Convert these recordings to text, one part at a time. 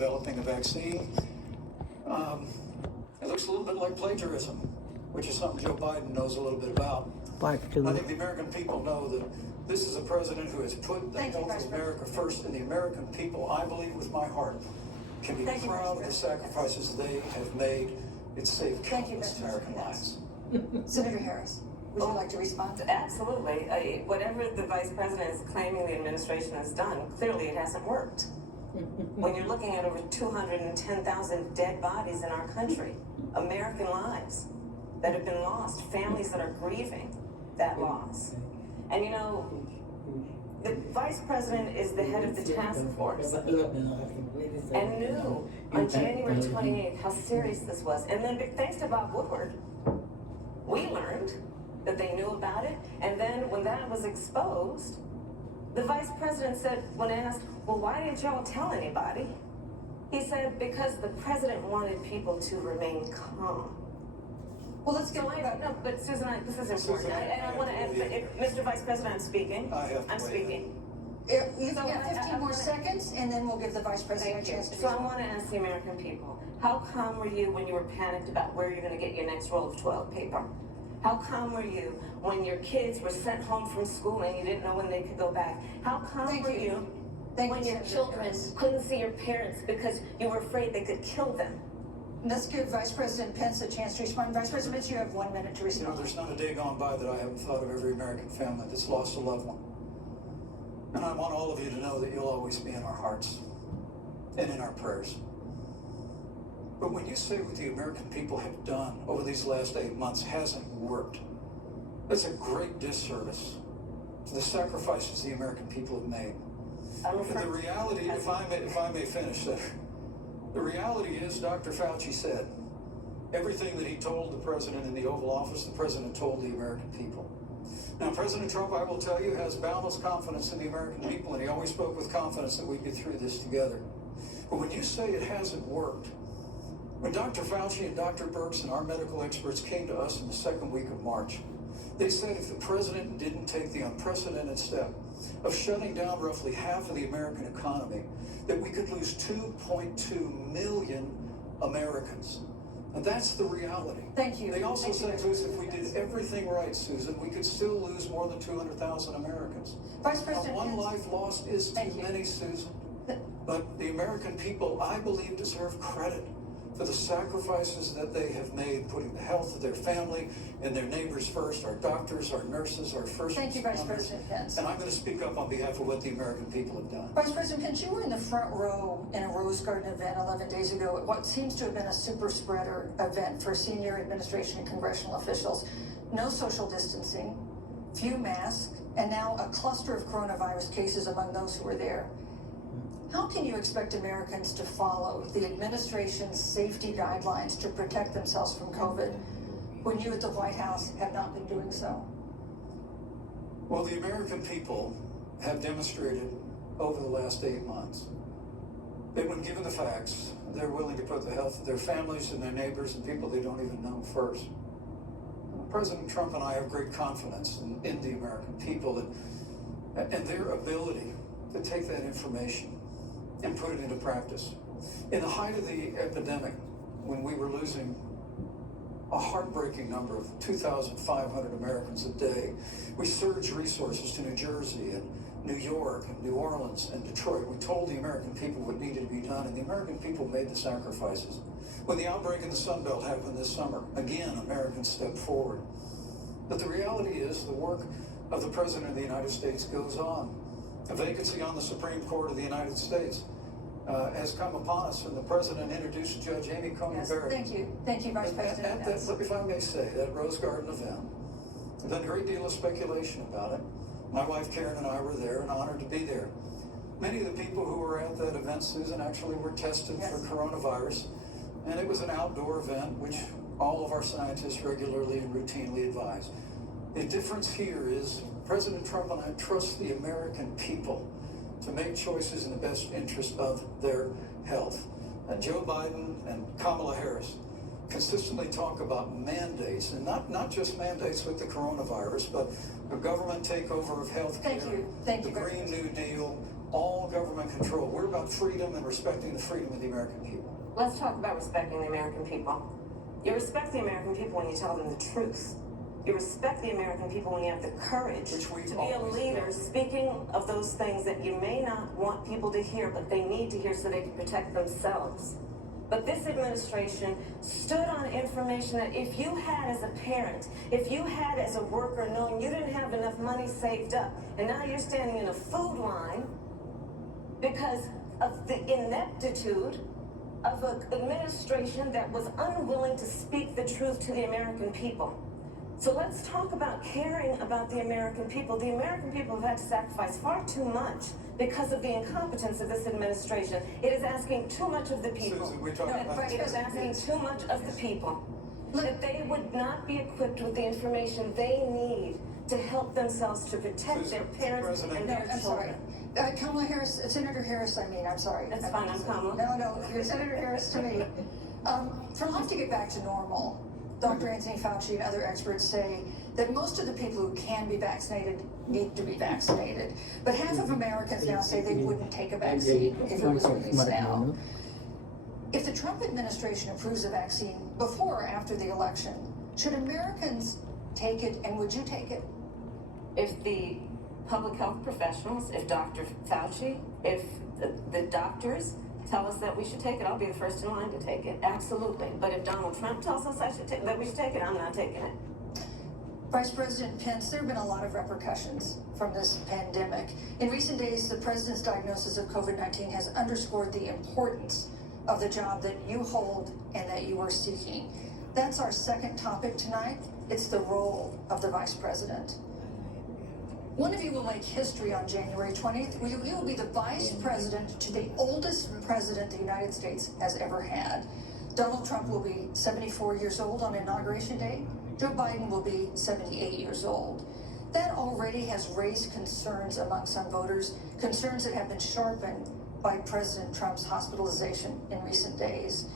developing a vaccine. It looks a little bit like plagiarism, which is something Joe Biden knows a little bit about. I think the American people know that this is a president who has put the health of America first, and the American people, I believe with my heart, can be proud of the sacrifices they have made. It's saved countless American lives. Senator Harris, would you like to respond? Absolutely. Whatever the vice president is claiming the administration has done, clearly it hasn't worked. When you're looking at over 210,000 dead bodies in our country, American lives that have been lost, families that are grieving that loss. And you know, the vice president is the head of the task force and knew on January 28th how serious this was. And then thanks to Bob Woodward, we learned that they knew about it. And then when that was exposed, the vice president said, when asked, well, why didn't y'all tell anybody? He said, because the president wanted people to remain calm. Well, let's get right. No, but Susan, this is important. I want to, Mr. Vice President, I'm speaking. I'm speaking. You have 15 more seconds, and then we'll give the vice president a chance to respond. So I want to ask the American people, how calm were you when you were panicked about where you're going to get your next roll of toilet paper? How calm were you when your kids were sent home from school and you didn't know when they could go back? How calm were you when your children couldn't see your parents because you were afraid they could kill them? Let's give Vice President Pence a chance to respond. Vice President Pence, you have 1 minute to respond. You know, there's not a day gone by that I haven't thought of every American family that's lost a loved one. And I want all of you to know that you'll always be in our hearts and in our prayers. But when you say what the American people have done over these last 8 months hasn't worked, that's a great disservice to the sacrifices the American people have made. The reality, if I may finish there, the reality is Dr. Fauci said everything that he told the president in the Oval Office, the president told the American people. Now, President Trump, I will tell you, has boundless confidence in the American people, and he always spoke with confidence that we'd get through this together. But when you say it hasn't worked, when Dr. Fauci and Dr. Birx and our medical experts came to us in the second week of March, they said if the president didn't take the unprecedented step of shutting down roughly half of the American economy, that we could lose 2.2 million Americans. And that's the reality. Thank you. They also said to us if we did everything right, Susan, we could still lose more than 200,000 Americans. Vice President, one life lost is too many, Susan. But the American people, I believe, deserve credit for the sacrifices that they have made, putting the health of their family and their neighbors first, our doctors, our nurses, our first responders. Thank you, Vice President Pence. And I'm going to speak up on behalf of what the American people have done. Vice President Pence, you were in the front row in a Rose Garden event 11 days ago at what seems to have been a super spreader event for senior administration and congressional officials. No social distancing, few masks, and now a cluster of coronavirus cases among those who were there. How can you expect Americans to follow the administration's safety guidelines to protect themselves from COVID when you at the White House have not been doing so? Well, the American people have demonstrated over the last 8 months that when given the facts, they're willing to put the health of their families and their neighbors and people they don't even know first. President Trump and I have great confidence in the American people and their ability to take that information and put it into practice. In the height of the epidemic, when we were losing a heartbreaking number of 2,500 Americans a day, we surged resources to New Jersey and New York and New Orleans and Detroit. We told the American people what needed to be done, and the American people made the sacrifices. When the outbreak in the Sun Belt happened this summer, again, Americans stepped forward. But the reality is the work of the President of the United States goes on. A vacancy on the Supreme Court of the United States has come upon us, and the President introduced Judge Amy Coney Barrett. Thank you, Vice President. If I may say, that Rose Garden event, there's been a great deal of speculation about it. My wife Karen and I were there and honored to be there. Many of the people who were at that event, Susan, actually were tested for coronavirus, and it was an outdoor event, which all of our scientists regularly and routinely advise. The difference here is President Trump and I trust the American people to make choices in the best interest of their health. And Joe Biden and Kamala Harris consistently talk about mandates, and not just mandates with the coronavirus, but a government takeover of health care, Thank you, the Green New Deal, all government control. We're about freedom and respecting the freedom of the American people. Let's talk about respecting the American people. You respect the American people when you tell them the truth. You respect the American people when you have the courage Which we've to be a always leader, done. speaking of those things that you may not want people to hear, but they need to hear so they can protect themselves. But this administration stood on information that if you had as a parent, if you had as a worker knowing you didn't have enough money saved up, and now you're standing in a food line because of the ineptitude of an administration that was unwilling to speak the truth to the American people. So let's talk about caring about the American people. The American people have had to sacrifice far too much because of the incompetence of this administration. It is asking too much of the people. Susan, we're talking about- It is asking too much of the people. That they would not be equipped with the information they need to help themselves to protect Susan, their parents President- and No, their I'm sorry. children. Kamala Harris, Senator Harris, I'm sorry. That's fine, I'm Kamala. No, you're Senator Harris to me. For life to get back to normal, Dr. Anthony Fauci and other experts say that most of the people who can be vaccinated need to be vaccinated. But half of Americans now say they wouldn't take a vaccine if it was released now. If the Trump administration approves a vaccine before or after the election, should Americans take it, and would you take it? If the public health professionals, if Dr. Fauci, if the doctors tell us that we should take it, I'll be the first in line to take it, absolutely. But if Donald Trump tells us that we should take it, I'm not taking it. Vice President Pence, there have been a lot of repercussions from this pandemic. In recent days, the president's diagnosis of COVID-19 has underscored the importance of the job that you hold and that you are seeking. That's our second topic tonight. It's the role of the vice president. One of you will make history on January 20th. You will be the vice president to the oldest president the United States has ever had. Donald Trump will be 74 years old on Inauguration Day. Joe Biden will be 78 years old. That already has raised concerns among some voters, concerns that have been sharpened by President Trump's hospitalization in recent days.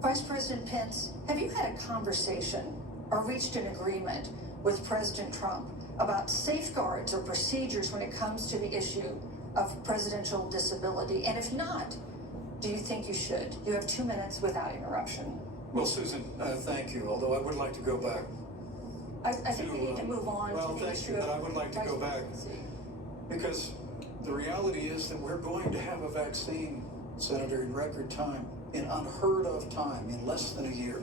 Vice President Pence, have you had a conversation or reached an agreement with President Trump about safeguards or procedures when it comes to the issue of presidential disability? And if not, do you think you should? You have 2 minutes without interruption. Well, Susan, thank you, although I would like to go back. I think we need to move on Well, to the thank issue you, of but I would like to vice go back. presidency. Because the reality is that we're going to have a vaccine, Senator, in record time, in unheard of time, in less than a year.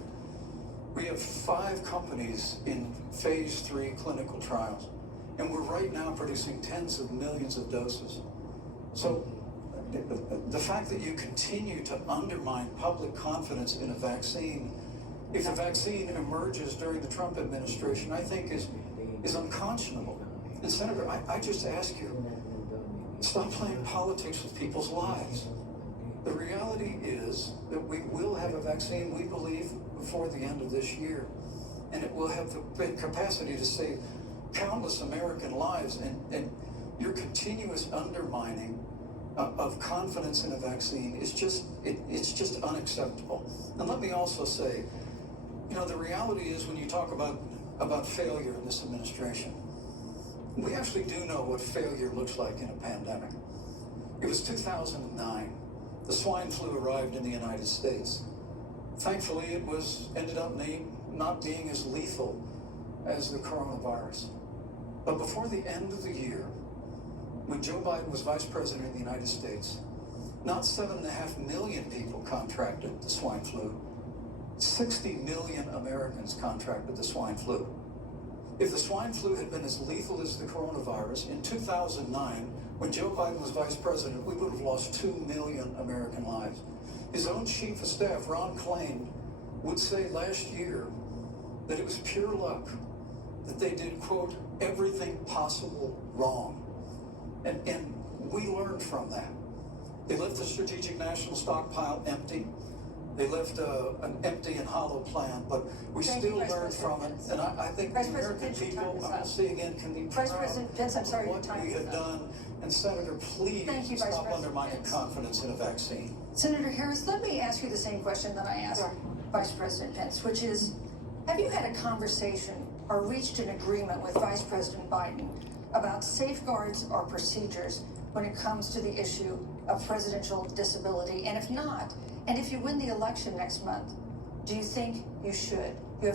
We have 5 companies in phase 3 clinical trials, and we're right now producing tens of millions of doses. So the fact that you continue to undermine public confidence in a vaccine, if the vaccine emerges during the Trump administration, I think is unconscionable. And Senator, I just ask you, stop playing politics with people's lives. The reality is that we will have a vaccine, we believe, before the end of this year. And it will have the capacity to save countless American lives. And your continuous undermining of confidence in a vaccine is it's just unacceptable. And let me also say, the reality is when you talk about failure in this administration, we actually do know what failure looks like in a pandemic. It was 2009. The swine flu arrived in the United States. Thankfully, it ended up not being as lethal as the coronavirus. But before the end of the year, when Joe Biden was vice president of the United States, not 7.5 million people contracted the swine flu. 60 million Americans contracted the swine flu. If the swine flu had been as lethal as the coronavirus, in 2009, when Joe Biden was vice president, we would have lost 2 million American lives. His own chief of staff, Ron Klain, would say last year that it was pure luck that they did, quote, everything possible wrong. And we learned from that. They left the Strategic National Stockpile empty. They left an empty and hollow plan, but we Thank still you, Vice learned President from it. Pence. And I think the Vice President American Pence, your time people, is I'll up. say again, can be Vice proud President Pence, I'm sorry, of your what time we is have up. done. And Senator, please Thank you, Vice stop President undermining Pence. confidence in a vaccine. Senator Harris, let me ask you the same question that I asked Sure. Vice President Pence, which is, have you had a conversation or reached an agreement with Vice President Biden about safeguards or procedures when it comes to the issue of presidential disability? And if not, and if you win the election next month, do you think you should?